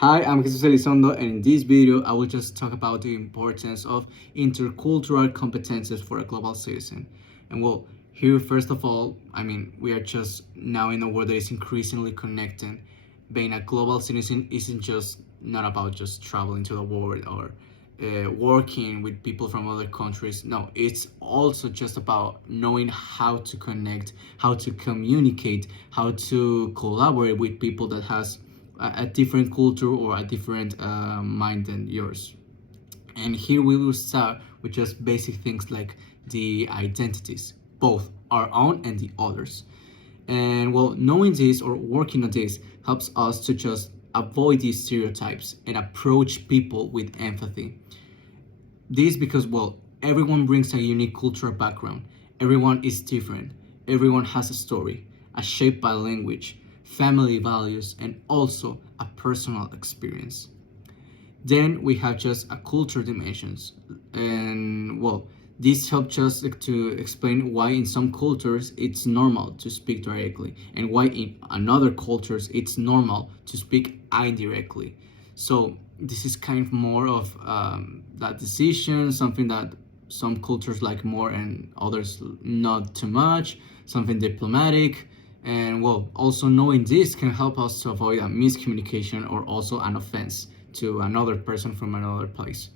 Hi, I'm Jesús Elizondo, and in this video, I will just talk about the importance of intercultural competences for a global citizen. And well, here, first of all, we are just now in a world that is increasingly connected. Being a global citizen isn't just not about just traveling to the world or working with people from other countries. No, it's also just about knowing how to connect, how to communicate, how to collaborate with people that has a different culture or a different mind than yours. And here we will start with just basic things like the identities, both our own and the others. And well, knowing this or working on this helps us to just avoid these stereotypes and approach people with empathy. This because, well, everyone brings a unique cultural background. Everyone is different. Everyone has a story, a shaped by language, family values, and also a personal experience. Then we have just a culture dimensions. And well, this helps us to explain why in some cultures it's normal to speak directly and why in another cultures it's normal to speak indirectly. So this is kind of more of that decision, something that some cultures like more and others not too much, something diplomatic. And well, also knowing this can help us to avoid a miscommunication or also an offense to another person from another place.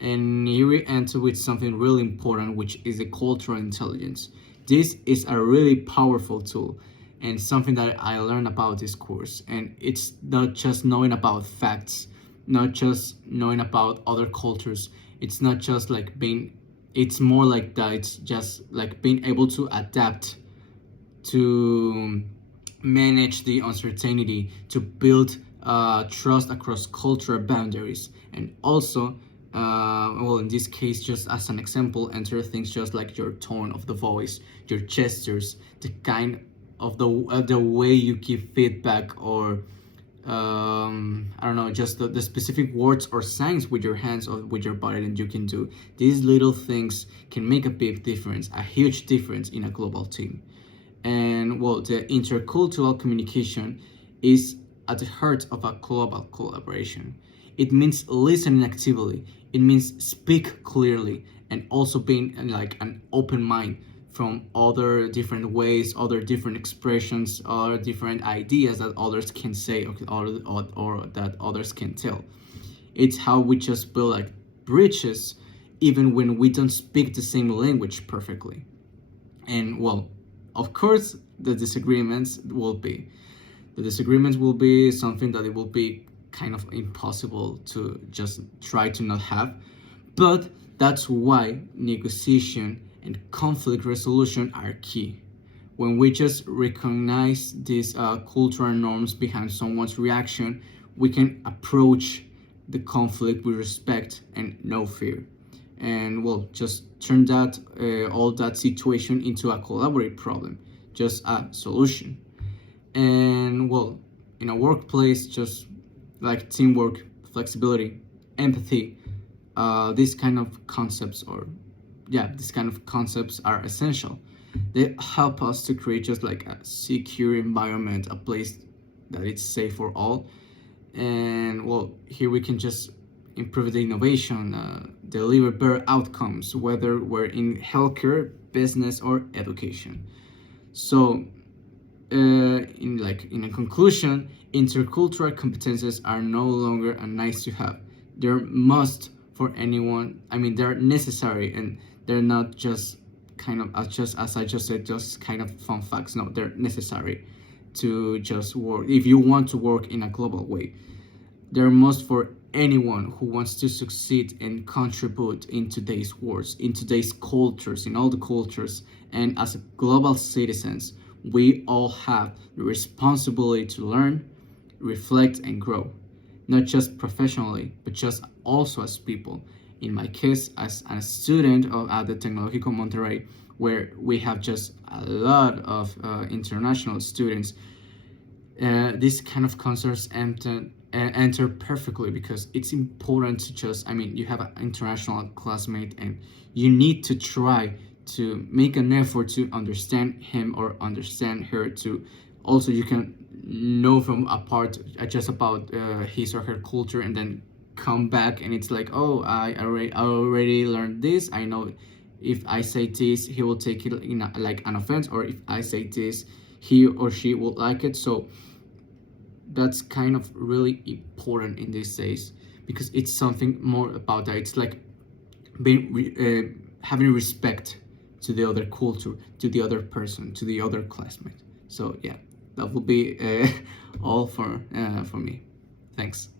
And here we enter with something really important, which is the cultural intelligence. This is a really powerful tool and something that I learned about this course. And it's not just knowing about facts, not just knowing about other cultures. It's not just like being, it's more like that. It's just like being able to adapt, to manage the uncertainty, to build trust across cultural boundaries, and also well, in this case, just as an example, enter things just like your tone of the voice, your gestures, the kind of the way you give feedback, or I don't know, just the specific words or signs with your hands or with your body that you can do. These little things can make a big difference, a huge difference in a global team. And well, the intercultural communication is at the heart of a global collaboration. It means listening actively, it means speak clearly, and also being like an open mind from other different ways, other different expressions, other different ideas that others can say, or that others can tell. It's how we just build like bridges even when we don't speak the same language perfectly. And well, of course, the disagreements will be something that it will be kind of impossible to just try to not have. But that's why negotiation and conflict resolution are key. When we just recognize these cultural norms behind someone's reaction, we can approach the conflict with respect and no fear. And well, just turn that all that situation into a collaborative problem, just a solution. And well, in a workplace, just like teamwork, flexibility, empathy, these kind of concepts, or yeah, these kind of concepts are essential. They help us to create just like a secure environment, a place that it's safe for all. And well, here we can just improve the innovation, deliver better outcomes, whether we're in healthcare, business, or education. So in a conclusion, intercultural competences are no longer a nice to have. They're must for anyone. They're necessary, and they're not just kind of just as I just said, just kind of fun facts. No, they're necessary to just work. If you want to work in a global way, they're must for anyone who wants to succeed and contribute in today's world, in today's cultures, in all the cultures. And as global citizens, we all have the responsibility to learn, reflect, and grow, not just professionally, but just also as people. In my case, as a student at the Tecnológico Monterrey, where we have just a lot of international students, these kind of concepts enter perfectly, because it's important to just, you have an international classmate and you need to try to make an effort to understand him or understand her, to also you can know from a part just about his or her culture, and then come back and it's like, oh, I already learned this. I know if I say this, he will take it in like an offense, or if I say this, he or she will like it. So that's kind of really important in these days, because it's something more about that. It's like having respect to the other culture, to the other person, to the other classmate. So yeah, that will be all for me. Thanks.